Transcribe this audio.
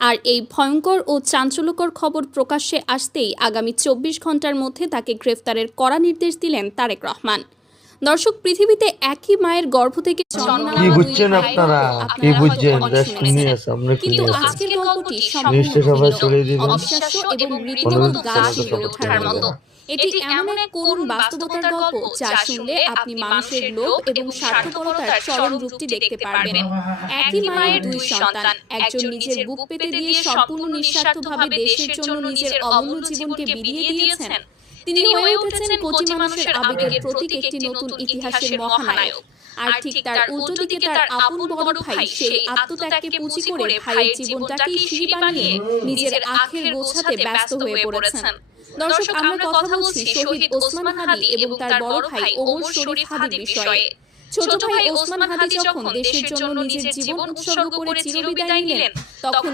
আর এই ভয়ঙ্কর ও চাঞ্চল্যকর খবর প্রকাশ্যে আসতেই আগামী ২৪ ঘন্টার মধ্যে তাকে গ্রেফতারের কড়া নির্দেশ দিলেন তারেক রহমান। দর্শক, পৃথিবীতে একই মায়ের গর্ভ থেকে জন্ম নেওয়া দুই বুঝছেন ভাই আপনারা কি আপনারা বুঝছেন হয়তো অনেক শুনেছেন। সামনে কিন্তু আজকের গল্পটি সম্পূর্ণ সবাই ভিন্ন, চলে দিবেন অবিশ্বাস্য এবং রীতিমতো গা শিউরে ওঠার মতো। এটি এমন এক করুণ বাস্তবতার গল্প যা শুনলে আপনি মানুষের লোভ এবং স্বার্থপরতার চরম রূপটি দেখতে পারবেন। একই মায়ের দুই সন্তান, একজন নিজের বুক পেতে দিয়ে সম্পূর্ণ নিঃস্বার্থভাবে দেশের জন্য নিজের অমূল্য জীবনকে বিলিয়ে দিয়েছেন। তিনি হয়ে উঠেছেন কোটি মানুষের আবেগের প্রতীক, একটি নতুন ইতিহাসের মহানায়ক। আর ঠিক তার উল্টো দিকে তার আপন বড় ভাই সেই আত্মত্যাগকে পুঁজি করে ভাইয়ের জীবনটাকেই সিঁড়ি বানিয়ে নিজের আখের গোছাতে ব্যস্ত হয়ে পড়েছেন। দর্শক, আমরা কথা বলছি শহীদ ওসমান হাদী এবং তার বড় ভাই ওমর শরীফ হাদীর বিষয়ে। ছোট ভাই ওসমান হাদী যখন দেশের জন্য নিজের জীবন উৎসর্গ করে চিরবিদায় নিলেন, তখন